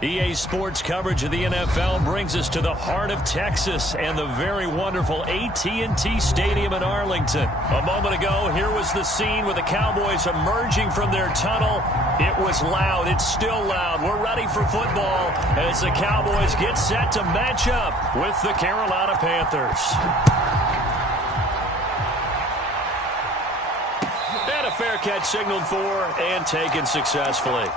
EA Sports coverage of the NFL brings us to the heart of Texas and the very wonderful AT&T Stadium in Arlington. A moment ago, here was the scene with the Cowboys emerging from their tunnel. It was loud. It's still loud. We're ready for football as the Cowboys get set to match up with the Carolina Panthers. And a fair catch signaled for and taken successfully.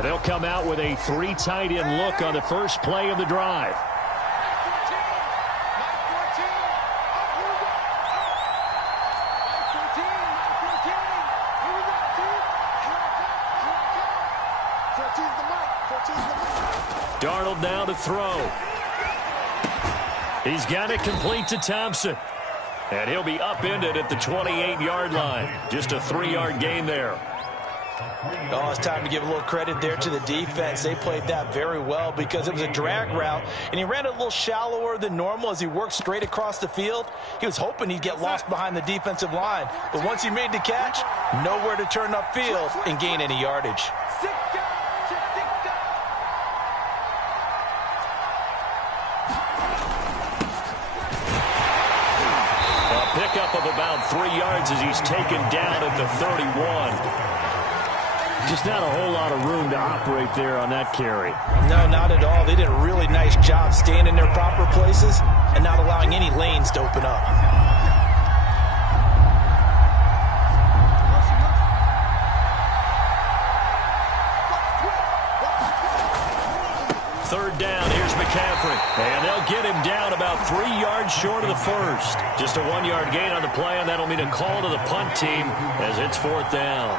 They'll come out with a 3 tight end look on the first play of the drive. Darnold now to throw. He's got it complete to Thompson. And he'll be upended at the 28-yard line. Just a 3-yard gain there. Oh, it's time to give a little credit there to the defense. They played that very well because it was a drag route, and he ran it a little shallower than normal as he worked straight across the field. He was hoping he'd get lost behind the defensive line, but once he made the catch, nowhere to turn upfield and gain any yardage. A pickup of about 3 yards as he's taken down at the 31. Just not a whole lot of room to operate there on that carry. No, not at all. They did a really nice job staying in their proper places and not allowing any lanes to open up. Third down, here's McCaffrey. And they'll get him down about 3 yards short of the first. Just a 1-yard gain on the play, and that'll mean a call to the punt team as it's 4th down.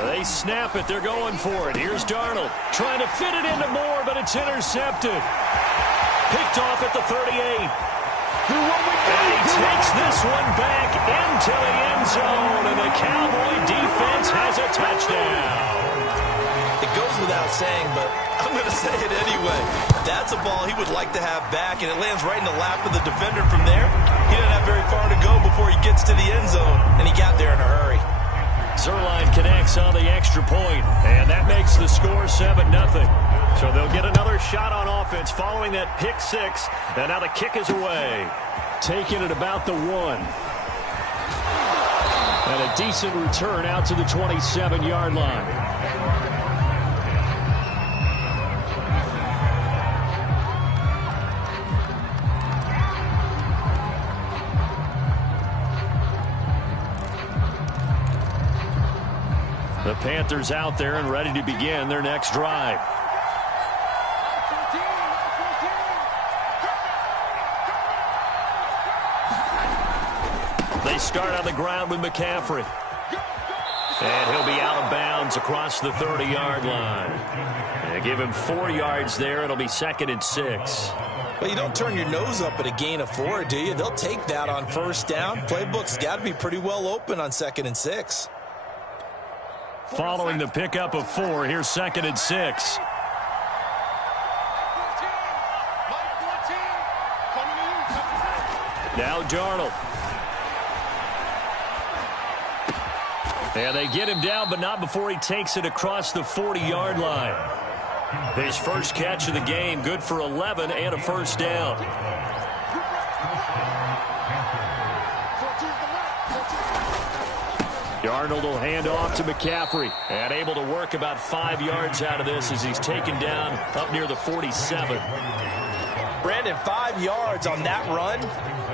They snap it. They're going for it. Here's Darnold trying to fit it into Moore, but it's intercepted. Picked off at the 38. And he takes this one back into the end zone, and the Cowboy defense has a touchdown. It goes without saying, but I'm going to say it anyway. That's a ball he would like to have back, and it lands right in the lap of the defender from there. He doesn't have very far to go before he gets to the end zone, and he got there in a hurry. Zerline connects on the extra point, and that makes the score 7-0. So they'll get another shot on offense following that pick 6, and now the kick is away. Taken at about the 1. And a decent return out to the 27-yard line. The Panthers out there and ready to begin their next drive. They start on the ground with McCaffrey. And he'll be out of bounds across the 30-yard line. And give him 4 yards there. It'll be 2nd and 6. Well, you don't turn your nose up at a gain of 4, do you? They'll take that on first down. Playbook's got to be pretty well open on 2nd and 6. Following the pickup of 4, here's 2nd and 6. Now Darnold. And they get him down, but not before he takes it across the 40-yard line. His first catch of the game, good for 11 and a first down. Darnold will hand off to McCaffrey. And able to work about 5 yards out of this as he's taken down up near the 47. Brandon, 5 yards on that run.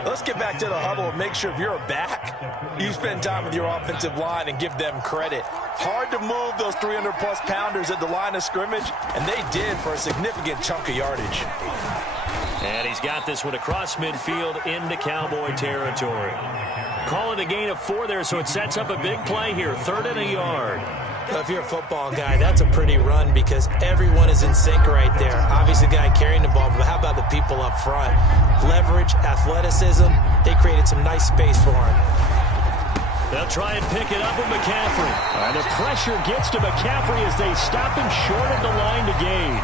Let's get back to the huddle and make sure if you're a back, you spend time with your offensive line and give them credit. Hard to move those 300-plus pounders at the line of scrimmage, and they did for a significant chunk of yardage. And he's got this one across midfield into Cowboy territory. Call it a gain of 4 there, so it sets up a big play here. 3rd and a yard. Well, if you're a football guy, that's a pretty run because everyone is in sync right there. Obviously, the guy carrying the ball, but how about the people up front? Leverage, athleticism, they created some nice space for him. They'll try and pick it up with McCaffrey. And the pressure gets to McCaffrey as they stop him short of the line to gain.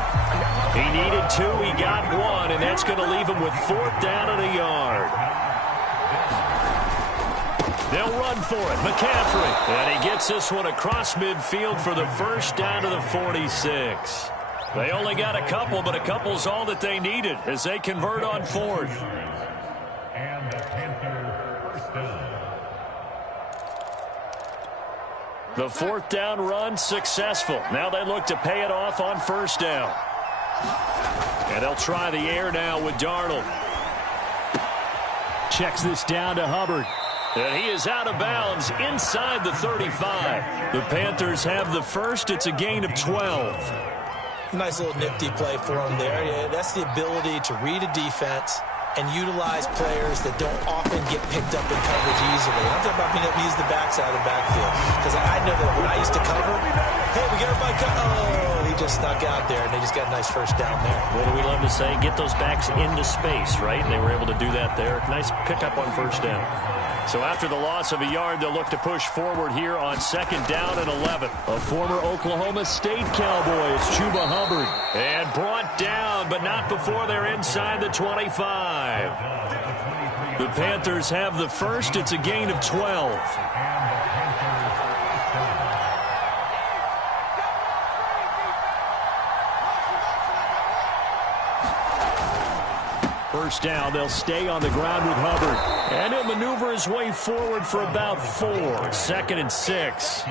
He needed 2, he got 1, and that's going to leave him with 4th down and a yard. They'll run for it. McCaffrey. And he gets this one across midfield for the first down to the 46. They only got a couple, but a couple's all that they needed as they convert on 4th. And the Panthers first down. The 4th down run successful. Now they look to pay it off on first down. And they'll try the air now with Darnold. Checks this down to Hubbard. And he is out of bounds inside the 35. The Panthers have the first. It's a gain of 12. Nice little nifty play for him there. Yeah, that's the ability to read a defense and utilize players that don't often get picked up in coverage easily. I'm talking about being able to use the backside of the backfield. Because I know that when I used to cover, hey, we got everybody cut. Oh, he just snuck out there, and they just got a nice first down there. What do we love to say? Get those backs into space, right? And they were able to do that there. Nice pickup on first down. So after the loss of a yard, they'll look to push forward here on 2nd down and 11. A former Oklahoma State Cowboy, it's Chuba Hubbard. And brought down, but not before they're inside the 25. The Panthers have the first. It's a gain of 12. First down, they'll stay on the ground with Hubbard. And he'll maneuver his way forward for about 4. 2nd and 6.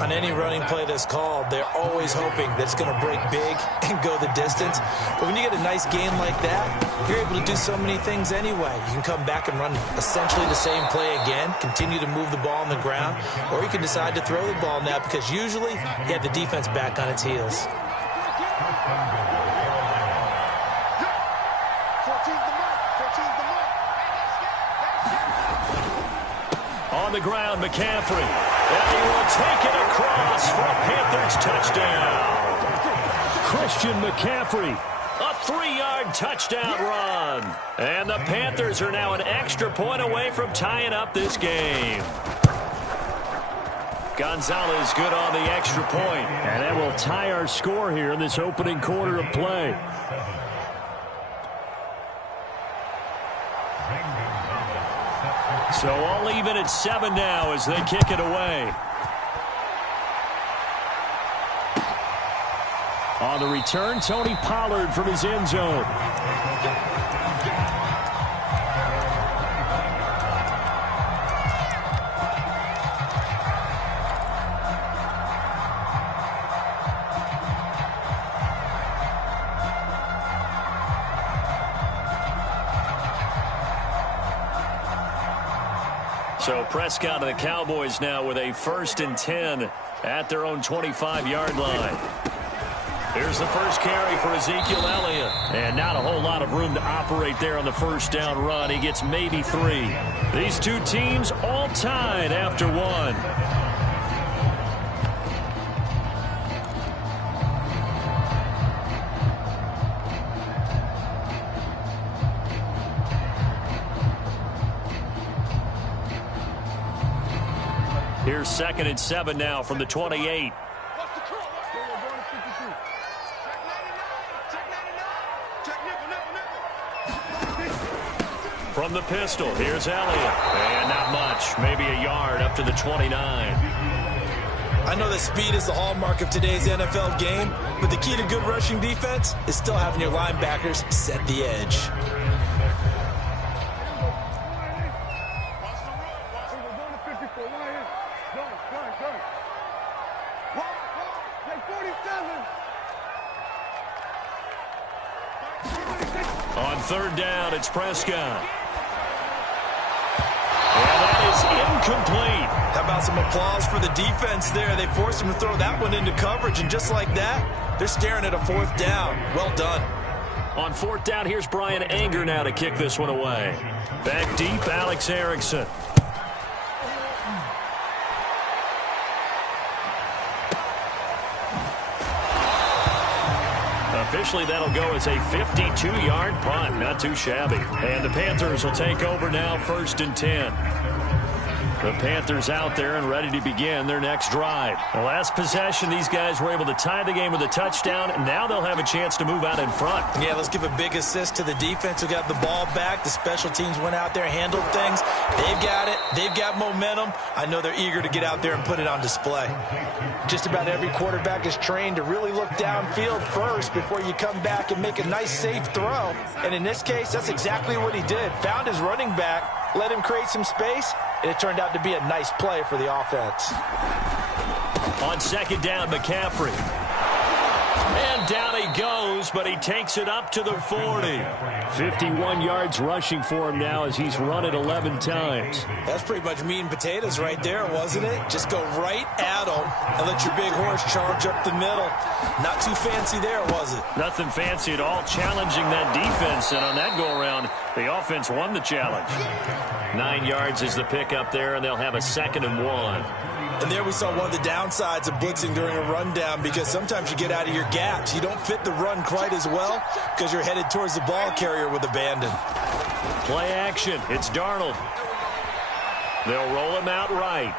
On any running play that's called, they're always hoping that it's going to break big and go the distance. But when you get a nice game like that, you're able to do so many things anyway. You can come back and run essentially the same play again, continue to move the ball on the ground, or you can decide to throw the ball now because usually you have the defense back on its heels. On the ground, McCaffrey. And he will take it across for a Panthers touchdown. Christian McCaffrey. A 3-yard touchdown run. And the Panthers are now an extra point away from tying up this game. Gonzalez good on the extra point. And that will tie our score here in this opening quarter of play. So all even at 7 now as they kick it away. On the return, Tony Pollard from his end zone. So Prescott and the Cowboys now with a 1st and 10 at their own 25-yard line. Here's the first carry for Ezekiel Elliott. And not a whole lot of room to operate there on the first down run. He gets maybe 3. These two teams all tied after 1. Here's 2nd and 7 now from the 28. From the pistol, here's Elliott. And not much, maybe a yard up to the 29. I know that speed is the hallmark of today's NFL game, but the key to good rushing defense is still having your linebackers set the edge. On 3rd down, it's Prescott. And that is incomplete. How about some applause for the defense there? They forced him to throw that one into coverage, and just like that, they're staring at a 4th down. Well done. On 4th down, here's Brian Anger now to kick this one away. Back deep, Alex Erickson. Officially, that'll go as a 52-yard punt. Not too shabby. And the Panthers will take over now, 1st and 10. The Panthers out there and ready to begin their next drive. The last possession, these guys were able to tie the game with a touchdown, and now they'll have a chance to move out in front. Yeah, let's give a big assist to the defense who got the ball back. The special teams went out there, handled things. They've got it. They've got momentum. I know they're eager to get out there and put it on display. Just about every quarterback is trained to really look downfield first before you come back and make a nice, safe throw. And in this case, that's exactly what he did. Found his running back, let him create some space, and it turned out to be a nice play for the offense. On 2nd down, McCaffrey. And down he goes, but he takes it up to the 40. 51 yards rushing for him now as he's run it 11 times. That's pretty much meat and potatoes right there, wasn't it? Just go right at him and let your big horse charge up the middle. Not too fancy there, was it? Nothing fancy at all, challenging that defense. And on that go-around, the offense won the challenge. 9 yards is the pickup there, and they'll have a 2nd and 1. And there we saw one of the downsides of blitzing during a rundown, because sometimes you get out of your gaps. You don't fit the run quite as well because you're headed towards the ball carrier with abandon. Play action. It's Darnold. They'll roll him out right.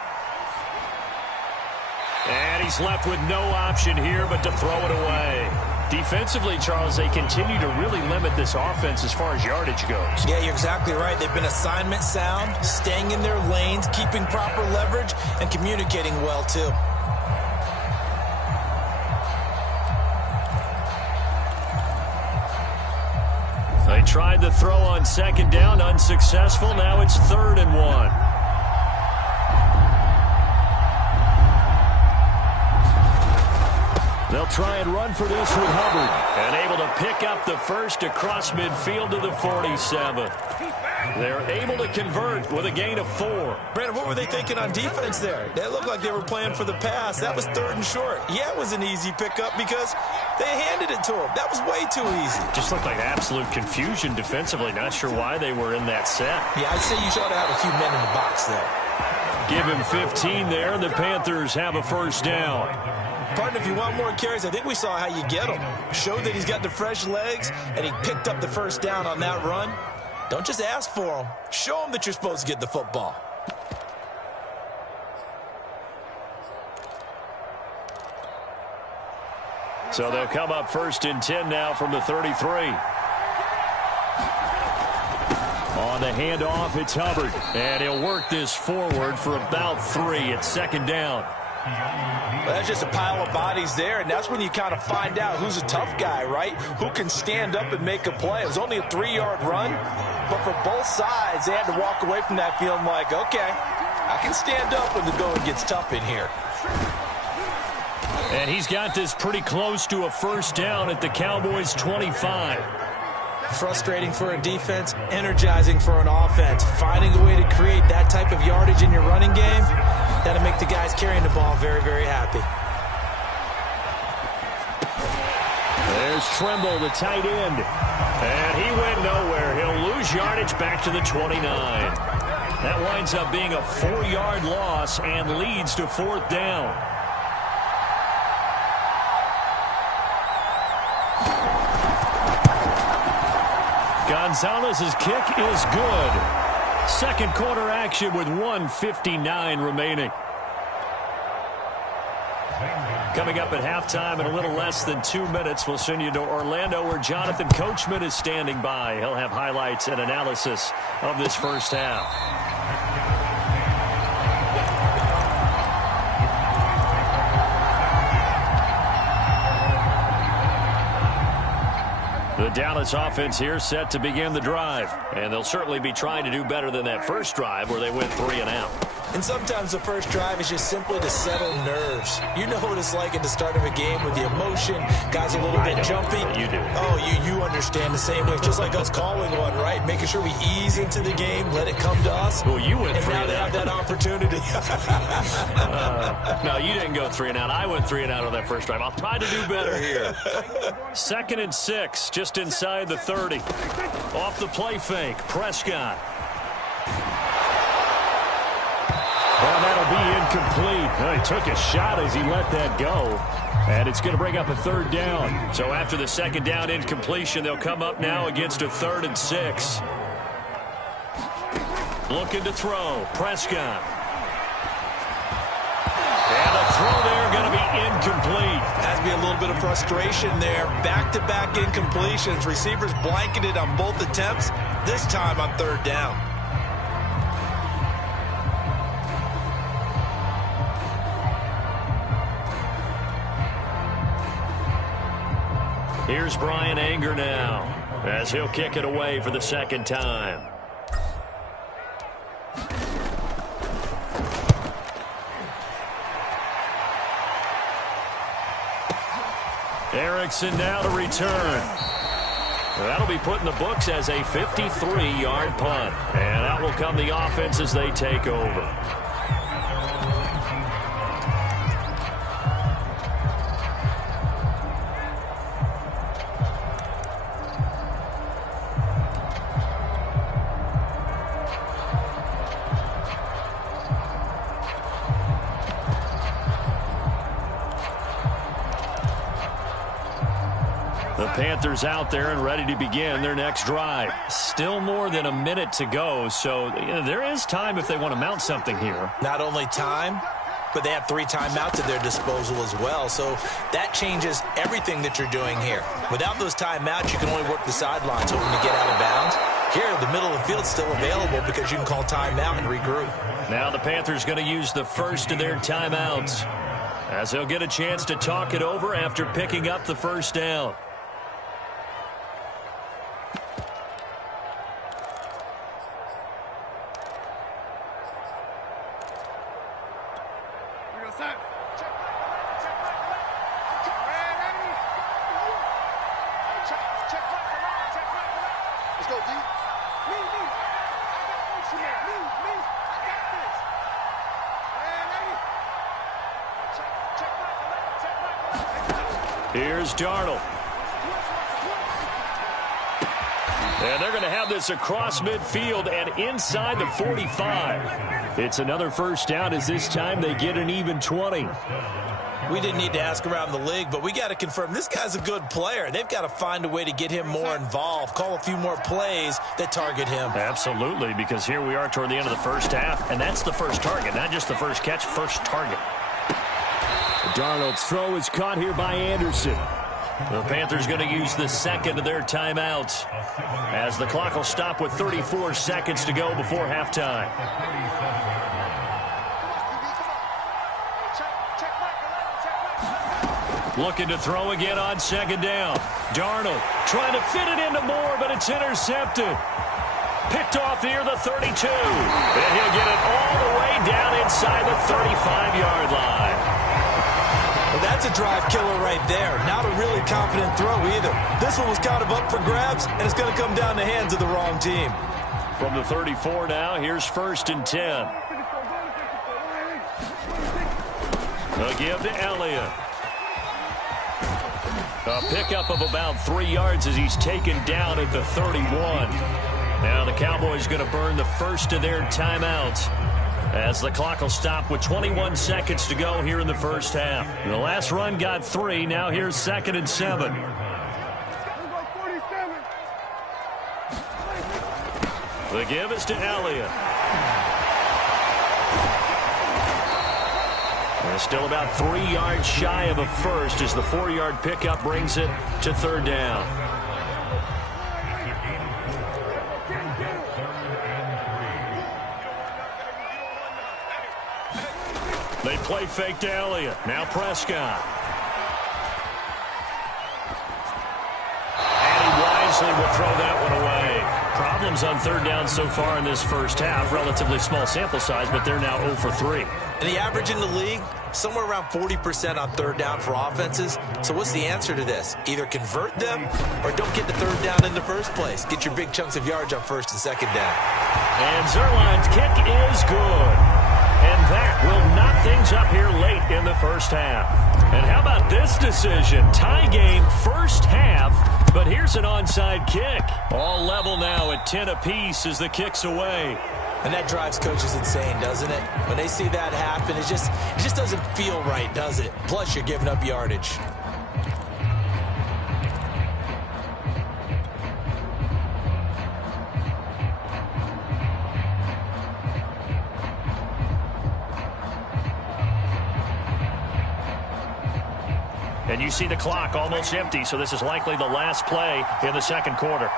And he's left with no option here but to throw it away. Defensively, Charles, they continue to really limit this offense as far as yardage goes. Yeah, you're exactly right. They've been assignment sound, staying in their lanes, keeping proper leverage, and communicating well, too. They tried the throw on 2nd down, unsuccessful. Now it's 3rd and 1. They'll try and run for this with Hubbard. And able to pick up the first across midfield to the 47. They're able to convert with a gain of 4. Brandon, what were they thinking on defense there? That looked like they were playing for the pass. That was 3rd and short. Yeah, it was an easy pickup because they handed it to him. That was way too easy. Just looked like absolute confusion defensively. Not sure why they were in that set. Yeah, I'd say you ought to have a few men in the box there. Give him 15 there, and the Panthers have a 1st down. Partner, if you want more carries, I think we saw how you get him. Showed that he's got the fresh legs, and he picked up the 1st down on that run. Don't just ask for him. Show him that you're supposed to get the football. So they'll come up 1st and 10 now from the 33. On the handoff, it's Hubbard. And he'll work this forward for about 3 at 2nd down. Well, that's just a pile of bodies there, and that's when you kind of find out who's a tough guy, right? Who can stand up and make a play. It was only a 3-yard run, but for both sides, they had to walk away from that feeling like, okay, I can stand up when the going gets tough in here. And he's got this pretty close to a 1st down at the Cowboys' 25. Frustrating for a defense, energizing for an offense. Finding a way to create that type of yardage in your running game, that'll make the guys carrying the ball very, very happy. There's Trimble, the tight end. And he went nowhere. He'll lose yardage back to the 29. That winds up being a 4-yard loss and leads to 4th down. Gonzalez's kick is good. Second quarter action with 1:59 remaining. Coming up at halftime in a little less than 2 minutes, we'll send you to Orlando where Jonathan Coachman is standing by. He'll have highlights and analysis of this first half. The Dallas offense here set to begin the drive. And they'll certainly be trying to do better than that first drive where they went 3 and out. And sometimes the first drive is just simply to settle nerves. You know what it's like at the start of a game with the emotion. Guys a little bit jumpy. You do. Oh, you understand the same way. It's just like us calling one, right? Making sure we ease into the game, let it come to us. Well, you went 3 and and now out. they have that opportunity. No, you didn't go 3 and out. I went 3 and out on that first drive. I'll try to do better here. 2nd and 6, just inside the 30. Off the play fake, Prescott. Well, that'll be incomplete. He took a shot as he let that go. And it's going to bring up a 3rd down. So after the 2nd down incompletion, they'll come up now against a 3rd and 6. Looking to throw. Prescott. And a throw there going to be incomplete. Has to be a little bit of frustration there. Back-to-back incompletions. Receivers blanketed on both attempts. This time on 3rd down. Here's Brian Anger now as he'll kick it away for the 2nd time. Erickson now to return. That'll be put in the books as a 53-yard punt. And out will come the offense as they take over. The Panthers out there and ready to begin their next drive. Still more than a minute to go, so there is time if they want to mount something here. Not only time, but they have 3 timeouts at their disposal as well, so that changes everything that you're doing here. Without those timeouts, you can only work the sidelines hoping to get out of bounds. Here, the middle of the field is still available because you can call timeout and regroup. Now the Panthers going to use the first of their timeouts as they'll get a chance to talk it over after picking up the first down. Here's Darnold. And they're going to have this across midfield and inside the 45. It's another first down as this time they get an even 20. We didn't need to ask around the league, but we got to confirm this guy's a good player. They've got to find a way to get him more involved, call a few more plays that target him. Absolutely, because here we are toward the end of the first half, and that's the first target, not just the first catch, first target. Darnold's throw is caught here by Anderson. The Panthers going to use the second of their timeouts as the clock will stop with 34 seconds to go before halftime. Looking to throw again on second down. Darnold trying to fit it into Moore, but it's intercepted. Picked off here, the 32. And he'll get it all the way down inside the 35-yard line. Well, that's a drive killer right there. Not a really confident throw either. This one was kind of up for grabs, and it's going to come down the hands of the wrong team. From the 34 now, here's 1st and 10. They'll give to Elliott. A pickup of about 3 yards as he's taken down at the 31. Now the Cowboys going to burn the first of their timeouts as the clock will stop with 21 seconds to go here in the first half. The last run got 3. Now here's 2nd and 7. The give is to Elliott. They're still about 3 yards shy of a first as the 4-yard pickup brings it to 3rd down. They play fake to Elliott. Now Prescott. And he wisely will throw that one away. Problems on 3rd down so far in this first half. Relatively small sample size, but they're now 0 for 3. And the average in the league, somewhere around 40% on 3rd down for offenses. So what's the answer to this? Either convert them or don't get to 3rd down in the first place. Get your big chunks of yards on 1st and 2nd down. And Zerline's kick is good. And that will knot things up here late in the first half. And how about this decision? Tie game first half, but here's an onside kick. All level now at 10 apiece as the kick's away. And that drives coaches insane, doesn't it? When they see that happen, it just doesn't feel right, does it? Plus, you're giving up yardage. And you see the clock almost empty, so this is likely the last play in the 2nd quarter.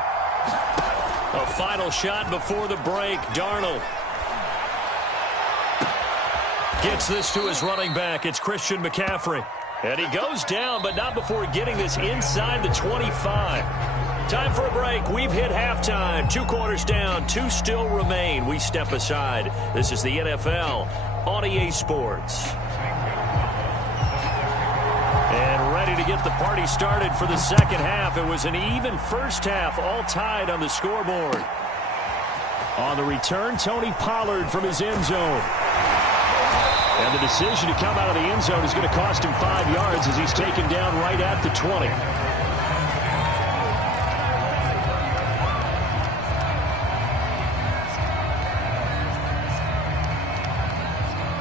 A final shot before the break. Darnold gets this to his running back. It's Christian McCaffrey. And he goes down, but not before getting this inside the 25. Time for a break. We've hit halftime. 2 quarters down. 2 still remain. We step aside. This is the NFL on EA Sports. And ready to get the party started for the 2nd half. It was an even first half, all tied on the scoreboard. On the return, Tony Pollard from his end zone. And the decision to come out of the end zone is going to cost him 5 yards as he's taken down right at the 20.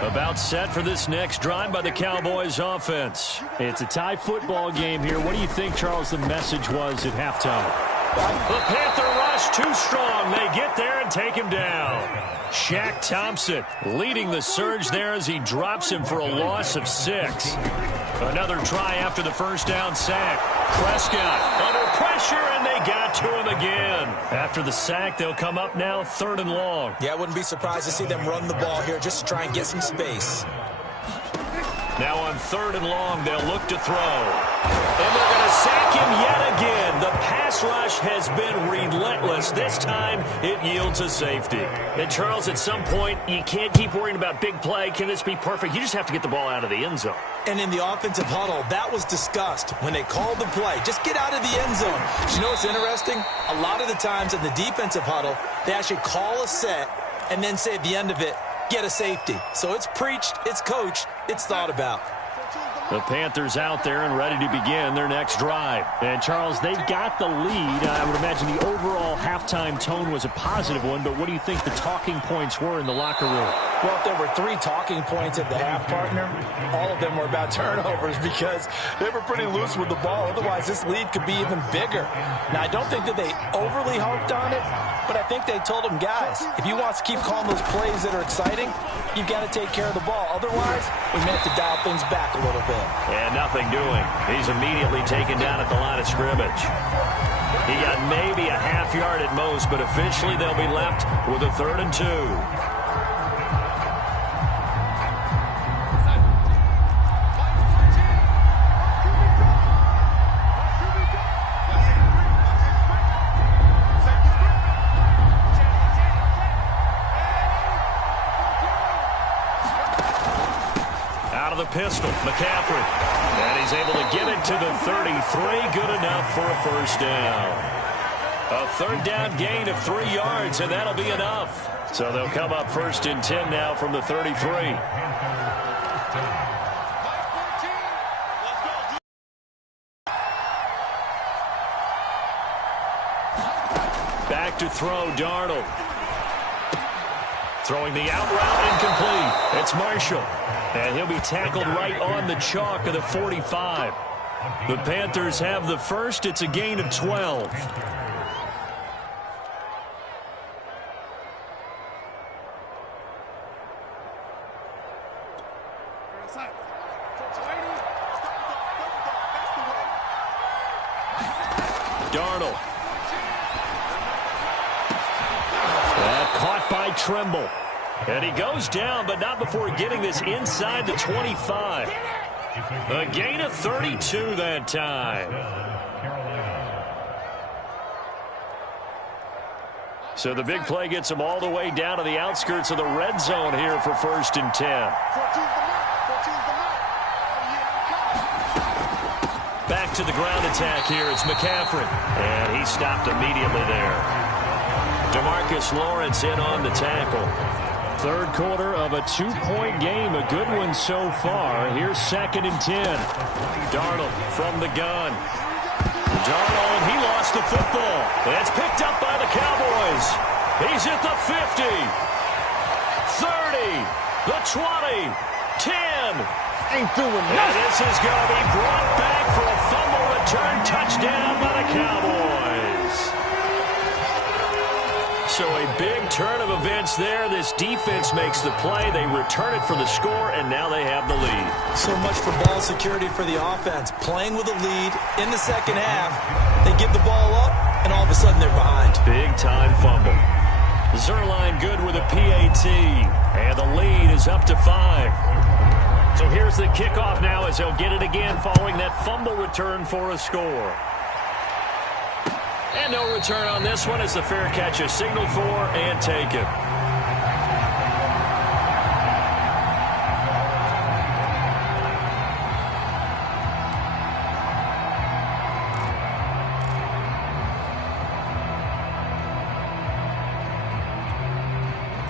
About set for this next drive by the Cowboys offense. It's a tie football game here. What do you think, Charles, the message was at halftime? The Panther rush too strong. They get there and take him down. Shaq Thompson leading the surge there as he drops him for a loss of 6. Another try after the first down sack. Prescott under pressure, and they got to him again. After the sack, they'll come up now 3rd and long. Yeah, I wouldn't be surprised to see them run the ball here just to try and get some space. Now on 3rd and long, they'll look to throw. And they're going to sack him yet again. The pass rush has been relentless. This time, it yields a safety. And Charles, at some point, you can't keep worrying about big play. Can this be perfect? You just have to get the ball out of the end zone. And in the offensive huddle, that was discussed when they called the play. Just get out of the end zone. But you know what's interesting? A lot of the times in the defensive huddle, they actually call a set and then say at the end of it, get a safety. So it's preached, it's coached, it's thought about. The Panthers out there and ready to begin their next drive. And, Charles, they've got the lead. I would imagine the overall halftime tone was a positive one, but what do you think the talking points were in the locker room? Well, if there were 3 talking points at the half, partner, all of them were about turnovers because they were pretty loose with the ball. Otherwise, this lead could be even bigger. Now, I don't think that they overly harped on it, but I think they told them, guys, if you want to keep calling those plays that are exciting, you've got to take care of the ball. Otherwise, we may have to dial things back a little bit. And nothing doing. He's immediately taken down at the line of scrimmage. He got maybe a half yard at most, but officially they'll be left with a 3rd and 2. Pistol, McCaffrey, and he's able to get it to the 33, good enough for a first down. A 3rd down gain of 3 yards, and that'll be enough. So they'll come up 1st and 10 now from the 33. back to throw. Darnold. Throwing the out route, incomplete. It's Marshall. And he'll be tackled right on the chalk of the 45. The Panthers have the first. It's a gain of 12. Darnold. Caught by Trimble. And he goes down, but not before getting this inside the 25. A gain of 32 that time. So the big play gets him all the way down to the outskirts of the red zone here for 1st and 10. Back to the ground attack here. It's McCaffrey. And he stopped immediately there. DeMarcus Lawrence in on the tackle. Third quarter of a 2-point game. A good one so far. Here's 2nd and 10. Darnold from the gun. Darnold, he lost the football. It's picked up by the Cowboys. He's at the 50. 30. The 20. 10. Ain't doing nothing. And this is going to be brought back for a fumble return touchdown by the Cowboys. So a big turn of events there. This defense makes the play. They return it for the score, and now they have the lead. So much for ball security for the offense. Playing with a lead in the second half. They give the ball up, and all of a sudden they're behind. Big-time fumble. Zerline good with a PAT, and the lead is up to 5. So here's the kickoff now as they'll get it again following that fumble return for a score. And no return on this one as the fair catch is signaled for and taken.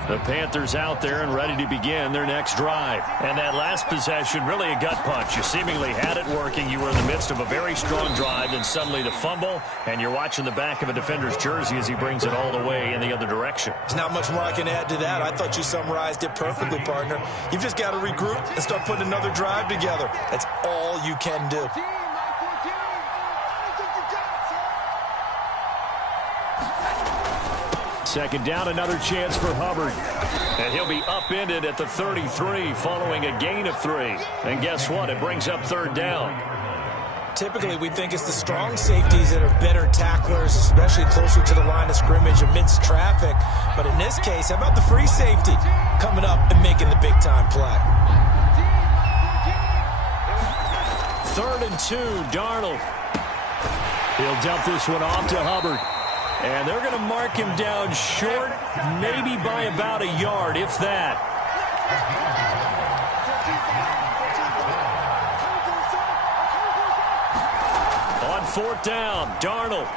The Panthers out there and ready to begin their next drive. And that last possession, really a gut punch. You seemingly had it working. You were in the midst of a very strong drive, and suddenly the fumble, and you're watching the back of a defender's jersey as he brings it all the way in the other direction. There's not much more I can add to that. I thought you summarized it perfectly, partner. You've just got to regroup and start putting another drive together. That's all you can do. Second down, another chance for Hubbard. And he'll be upended at the 33 following a gain of 3. And guess what? It brings up 3rd down. Typically, we think it's the strong safeties that are better tacklers, especially closer to the line of scrimmage amidst traffic. But in this case, how about the free safety coming up and making the big-time play? 3rd and 2, Darnold. He'll dump this one off to Hubbard. And they're going to mark him down short, maybe by about a yard, if that. On 4th down, Darnold.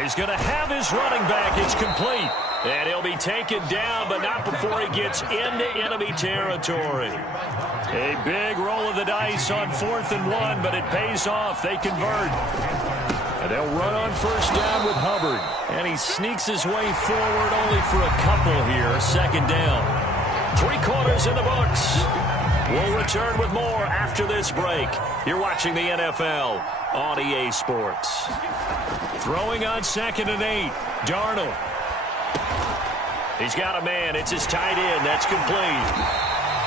He's going to have his running back. It's complete. And he'll be taken down, but not before he gets into enemy territory. A big roll of the dice on 4th and 1, but it pays off. They convert. And they'll run on 1st down with Hubbard. And he sneaks his way forward only for a couple here. 2nd down. 3 quarters in the books. We'll return with more after this break. You're watching the NFL on EA Sports. Throwing on 2nd and 8. Darnold. He's got a man. It's his tight end. That's complete.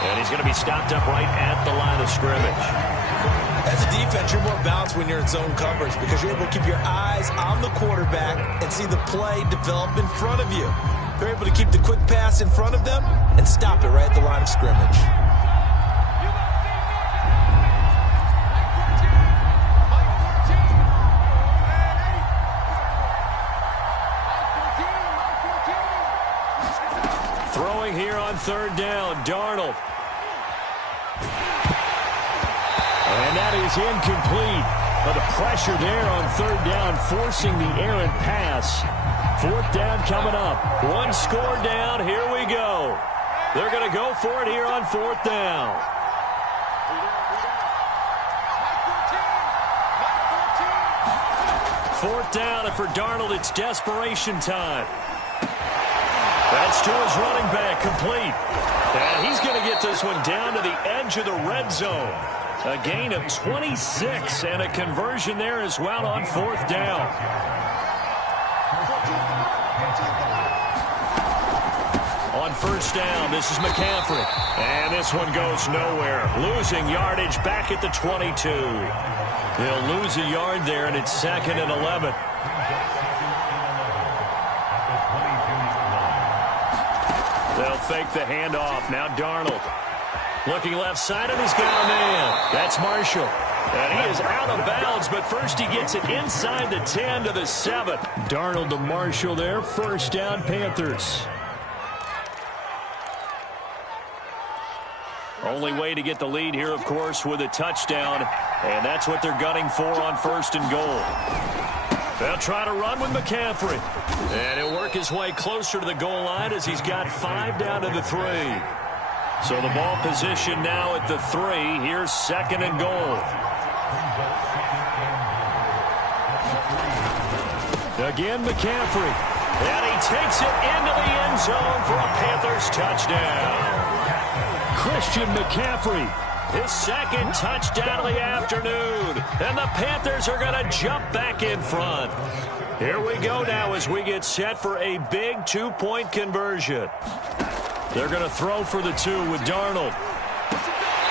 And he's going to be stopped up right at the line of scrimmage. As a defense, you're more balanced when you're in zone coverage because you're able to keep your eyes on the quarterback and see the play develop in front of you. You're able to keep the quick pass in front of them and stop it right at the line of scrimmage. Throwing here on 3rd down, Darnold. And that is incomplete. But the pressure there on 3rd down, forcing the errant pass. 4th down coming up. 1 score down. Here we go. They're going to go for it here on 4th down. 4th down, and for Darnold, it's desperation time. That's to his running back, complete. And he's going to get this one down to the edge of the red zone. A gain of 26 and a conversion there as well on 4th down. On 1st down, this is McCaffrey. And this one goes nowhere. Losing yardage back at the 22. They'll lose a yard there, and it's 2nd and 11. They'll fake the handoff. Now Darnold. Looking left side, and he's got a man. That's Marshall. And he is out of bounds, but first he gets it inside the 10 to the 7. Darnold to Marshall there. 1st down, Panthers. Only way to get the lead here, of course, with a touchdown. And that's what they're gunning for on 1st and goal. They'll try to run with McCaffrey. And he'll work his way closer to the goal line as he's got 5 down to the 3. So the ball position now at the 3. Here's 2nd and goal. Again, McCaffrey. And he takes it into the end zone for a Panthers touchdown. Christian McCaffrey, his 2nd touchdown of the afternoon. And the Panthers are going to jump back in front. Here we go now as we get set for a big 2-point conversion. They're going to throw for the 2 with Darnold.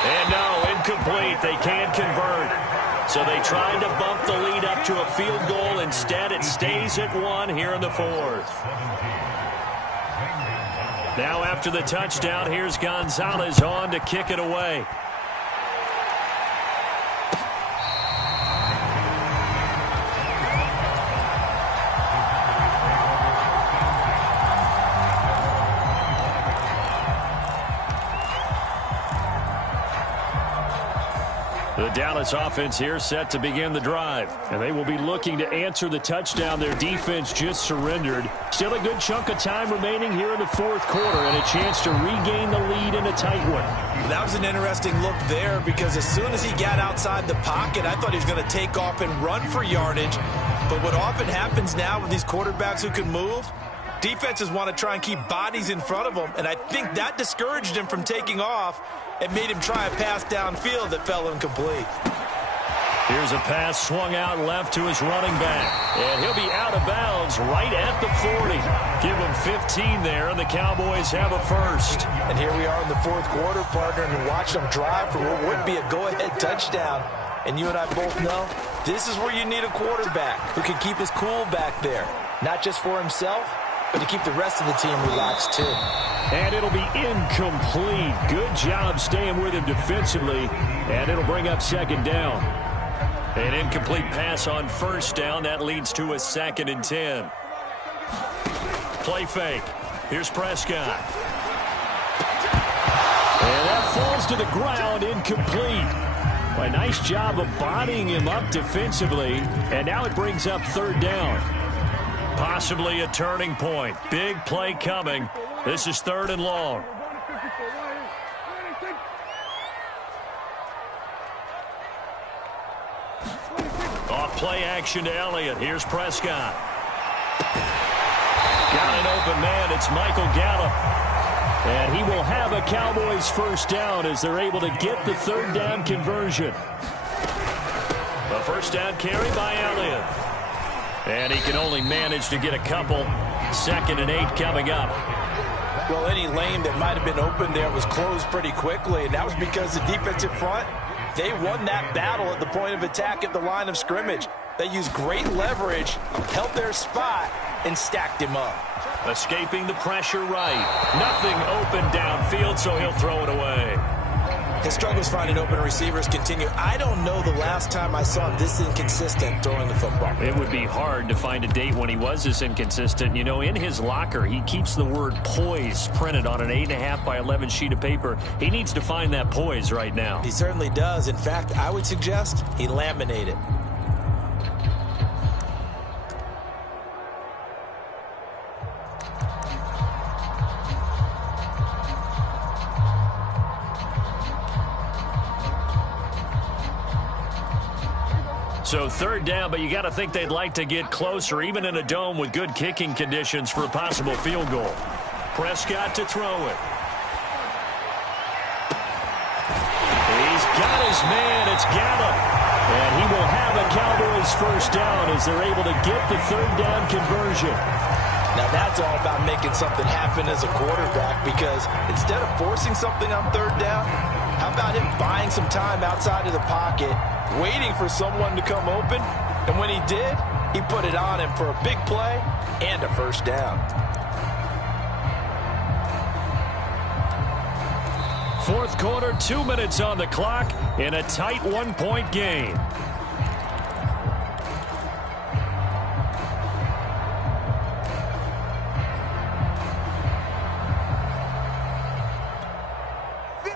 And no, incomplete. They can't convert. So they tried to bump the lead up to a field goal. Instead, it stays at 1 here in the 4th. Now after the touchdown, here's Gonzalez on to kick it away. The Dallas offense here set to begin the drive. And they will be looking to answer the touchdown their defense just surrendered. Still a good chunk of time remaining here in the 4th quarter and a chance to regain the lead in a tight one. That was an interesting look there because as soon as he got outside the pocket, I thought he was going to take off and run for yardage. But what often happens now with these quarterbacks who can move, defenses want to try and keep bodies in front of them, and I think that discouraged him from taking off and made him try a pass downfield that fell incomplete. Here's a pass swung out left to his running back, and he'll be out of bounds right at the 40. Give him 15 there, and the Cowboys have a 1st. And here we are in the 4th quarter, partner, and watch them drive for what would be a go-ahead touchdown. And you and I both know this is where you need a quarterback who can keep his cool back there, not just for himself, but to keep the rest of the team relaxed, too. And it'll be incomplete. Good job staying with him defensively, and it'll bring up 2nd down. An incomplete pass on 1st down. That leads to a 2nd and 10. Play fake. Here's Prescott. And that falls to the ground, incomplete. A nice job of bodying him up defensively, and now it brings up 3rd down. Possibly a turning point. Big play coming. This is 3rd and long. Off play action to Elliott. Here's Prescott. Got an open man. It's Michael Gallup. And he will have a Cowboys 1st down as they're able to get the 3rd down conversion. A 1st down carry by Elliott. And he can only manage to get a couple. 2nd and 8 coming up. Well, any lane that might have been open there was closed pretty quickly, and that was because the defensive front, they won that battle at the point of attack at the line of scrimmage. They used great leverage, held their spot, and stacked him up. Escaping the pressure right. Nothing open downfield, so he'll throw it away. His struggles finding open receivers continue. I don't know the last time I saw him this inconsistent throwing the football. It would be hard to find a date when he was this inconsistent. You know, in his locker, he keeps the word poise printed on an 8.5 by 11 sheet of paper. He needs to find that poise right now. He certainly does. In fact, I would suggest he laminate it. So third down, but you got to think they'd like to get closer, even in a dome with good kicking conditions for a possible field goal. Prescott to throw it. He's got his man. It's Gallup. And he will have a Cowboys first down as they're able to get the third down conversion. Now that's all about making something happen as a quarterback, because instead of forcing something on third down, how about him buying some time outside of the pocket, waiting for someone to come open, and when he did, he put it on him for a big play and a first down. Fourth quarter, 2 minutes on the clock in a tight one-point game.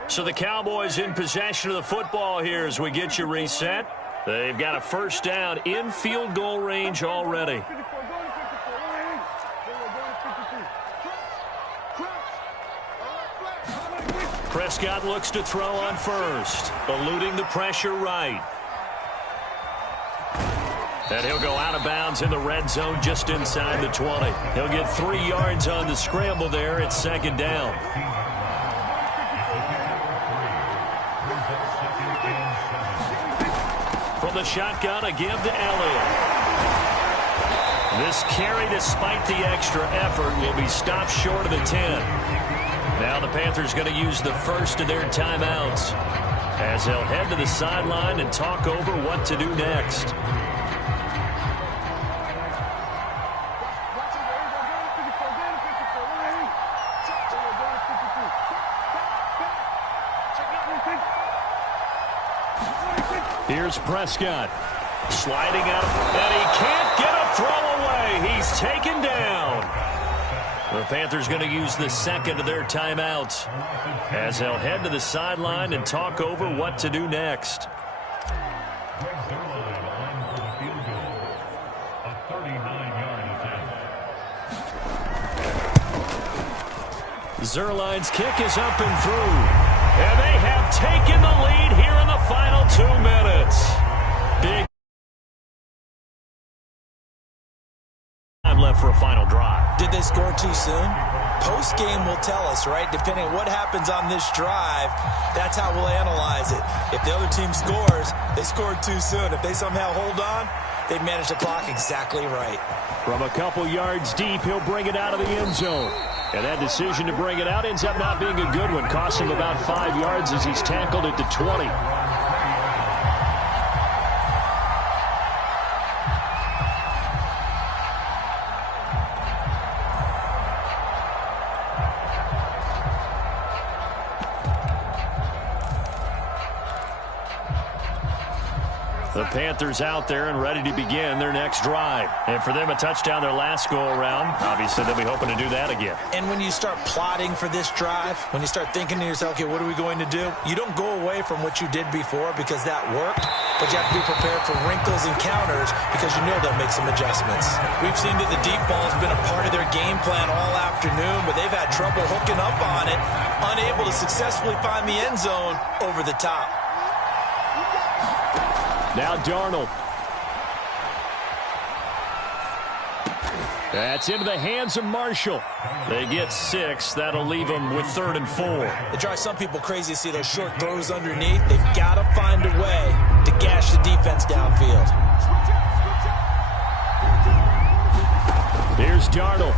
So the Cowboys in possession of the football here as we get you reset. They've got a first down in field goal range already. Prescott looks to throw on first, eluding the pressure right. And he'll go out of bounds in the red zone just inside the 20. He'll get 3 yards on the scramble there at second down. From the shotgun, a give to Elliott. This carry, despite the extra effort, will be stopped short of the 10. Now the Panthers going to use the first of their timeouts as they'll head to the sideline and talk over what to do next. Here's Prescott sliding out, and he can't get a throw away. He's taken down. The Panthers going to use the second of their timeouts as they'll head to the sideline and talk over what to do next. Zerline's kick is up and through. And they have taken the lead here in the final 2 minutes. Big time left for a final drive. Did they score too soon? Post-game will tell us, right? Depending on what happens on this drive, that's how we'll analyze it. If the other team scores, they scored too soon. If they somehow hold on, they've managed the clock exactly right. From a couple yards deep, he'll bring it out of the end zone. And that decision to bring it out ends up not being a good one. Cost him about 5 yards as he's tackled at the 20. The Panthers out there and ready to begin their next drive. And for them, a touchdown their last go-around. Obviously, they'll be hoping to do that again. And when you start plotting for this drive, when you start thinking to yourself, okay, what are we going to do? You don't go away from what you did before because that worked, but you have to be prepared for wrinkles and counters because you know they'll make some adjustments. We've seen that the deep ball has been a part of their game plan all afternoon, but they've had trouble hooking up on it, unable to successfully find the end zone over the top. Now Darnold. That's into the hands of Marshall. They get 6. That'll leave them with 3rd and 4. It drives some people crazy to see those short throws underneath. They've got to find a way to gash the defense downfield. Here's Darnold.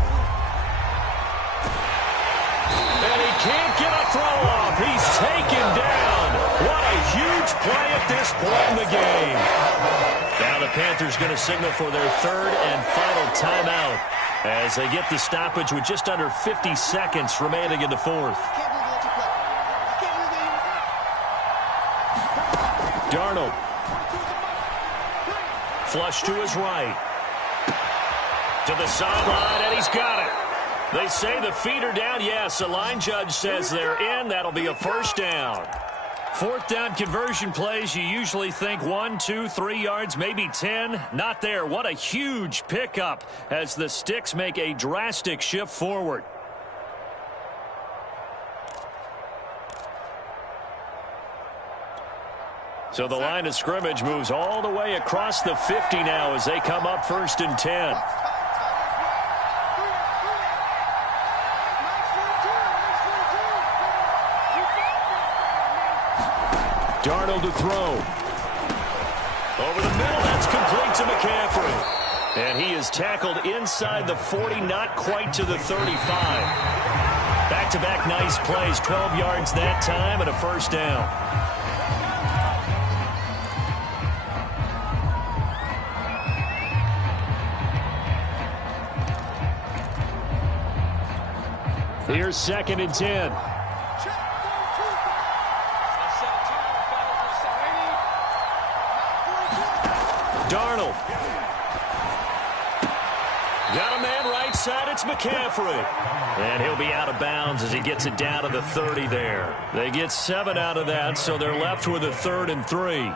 And he can't get a throw off. He's taken down. What a huge play at this point in the game. Now the Panthers going to signal for their 3rd and final timeout as they get the stoppage with just under 50 seconds remaining in the 4th. Darnold. Flush to his right. To the sideline, and he's got it. They say the feet are down. Yes, the line judge says they're in. That'll be a first down. 4th down conversion plays, you usually think 1, 2, 3 yards, maybe 10. Not there. What a huge pickup as the Sticks make a drastic shift forward. So the line of scrimmage moves all the way across the 50 now as they come up 1st and 10. Darnold to throw. Over the middle, that's complete to McCaffrey. And he is tackled inside the 40, not quite to the 35. Back-to-back nice plays, 12 yards that time and a 1st down. Here's 2nd and 10. Darnold. Got a man right side, it's McCaffrey. And he'll be out of bounds as he gets it down to the 30 there. They get 7 out of that, so they're left with a 3rd and 3.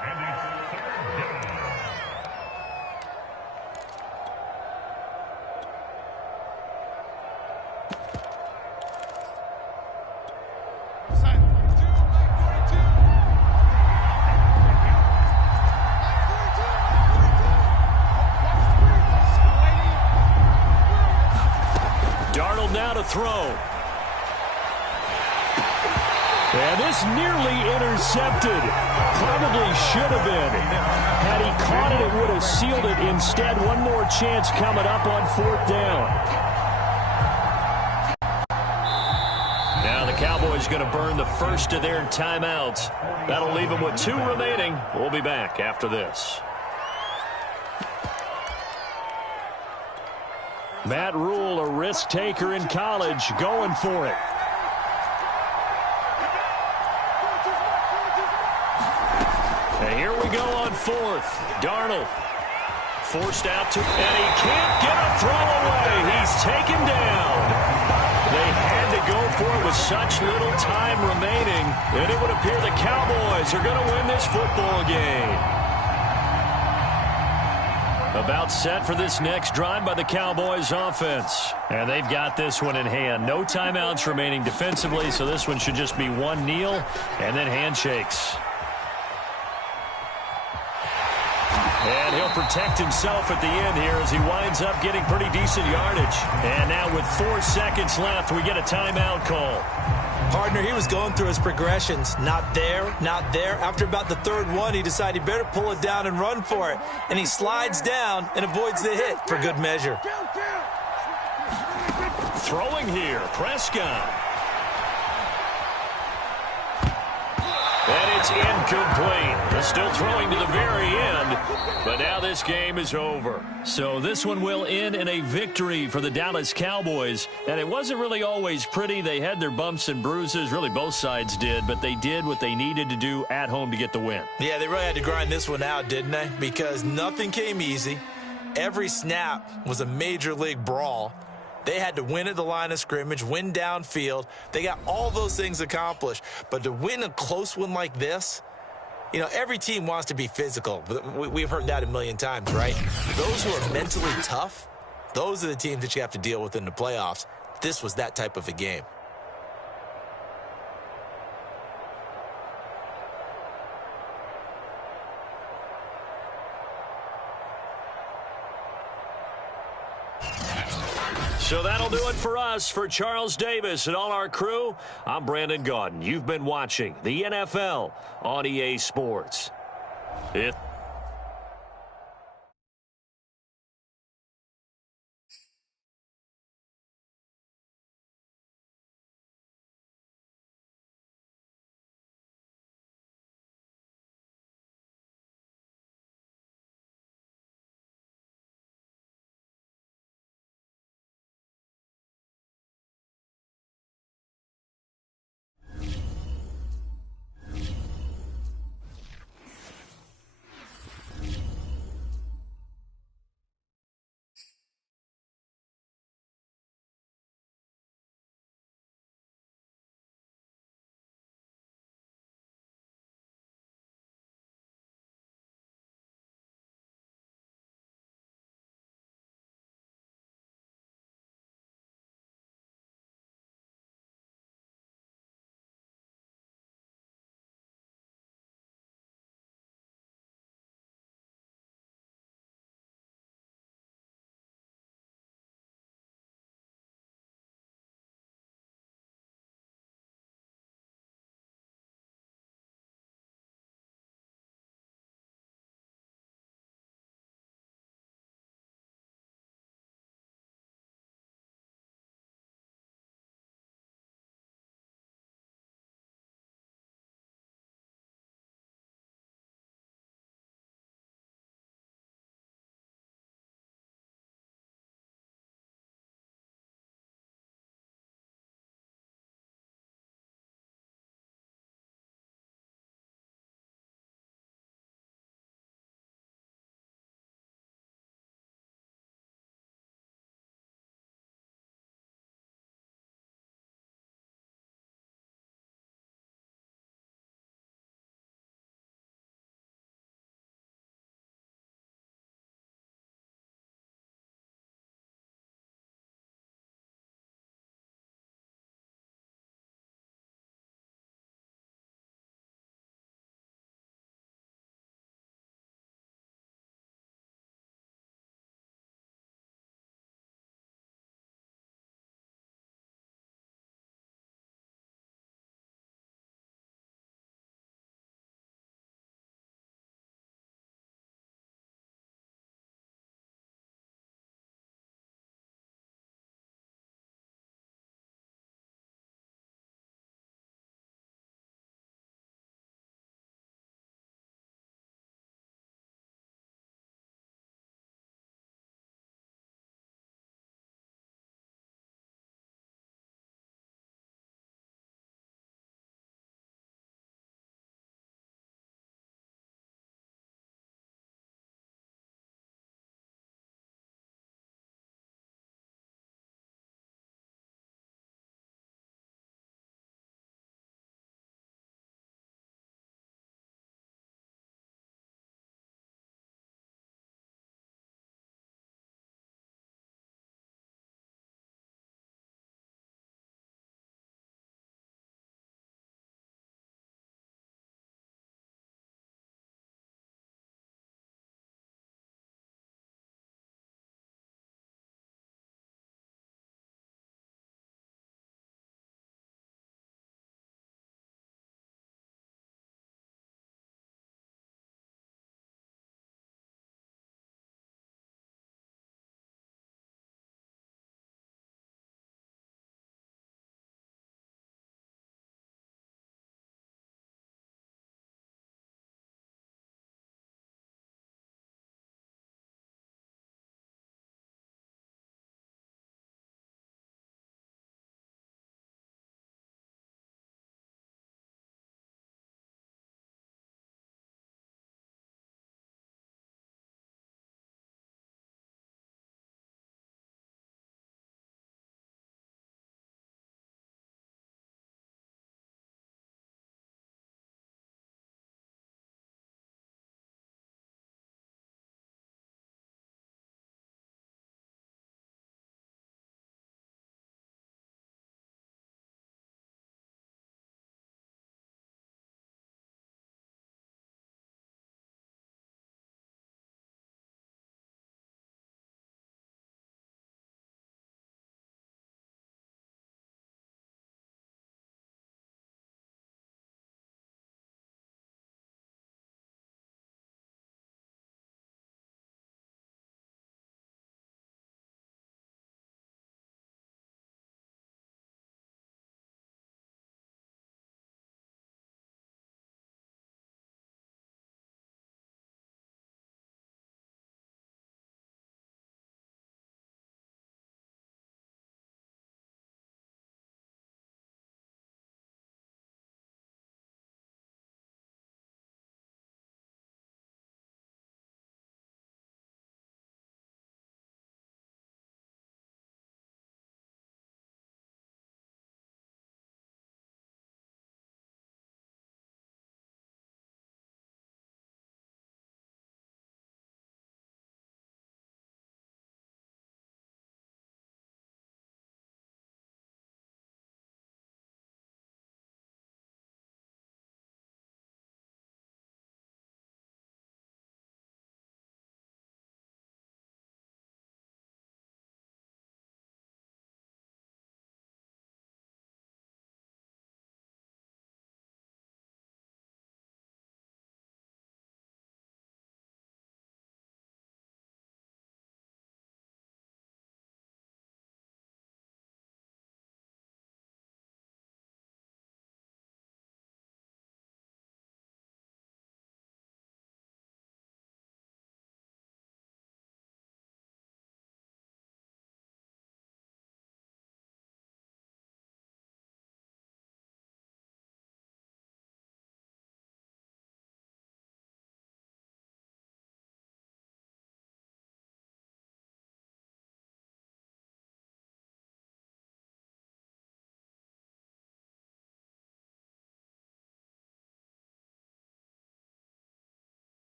Now to throw. And this nearly intercepted. Probably should have been. Had he caught it, it would have sealed it. Instead, one more chance coming up on 4th down. Now the Cowboys going to burn the first of their timeouts. That'll leave them with 2 remaining. We'll be back after this. Matt Rule, a risk taker in college, going for it. And here we go on 4th. Darnold forced out to, and he can't get a throw away. He's taken down. They had to go for it with such little time remaining, and it would appear the Cowboys are going to win this football game. About set for this next drive by the Cowboys offense. And they've got this one in hand. No timeouts remaining defensively, so this one should just be one kneel and then handshakes. And he'll protect himself at the end here as he winds up getting pretty decent yardage. And now with 4 seconds left, we get a timeout call. Partner, he was going through his progressions. Not there, not there. After about the 3rd one, he decided he better pull it down and run for it. And he slides down and avoids the hit for good measure. Throwing here, Prescott. And it's incomplete. They're still throwing to the very end, but now this game is over. So this one will end in a victory for the Dallas Cowboys. And it wasn't really always pretty. They had their bumps and bruises. Really, both sides did, but they did what they needed to do at home to get the win. Yeah, they really had to grind this one out, didn't they? Because nothing came easy. Every snap was a major league brawl. They had to win at the line of scrimmage, win downfield. They got all those things accomplished. But to win a close one like this, you know, every team wants to be physical. We've heard that a million times, right? Those who are mentally tough, those are the teams that you have to deal with in the playoffs. This was that type of a game. So that'll do it for us. For Charles Davis and all our crew, I'm Brandon Gaudin. You've been watching the NFL on EA Sports.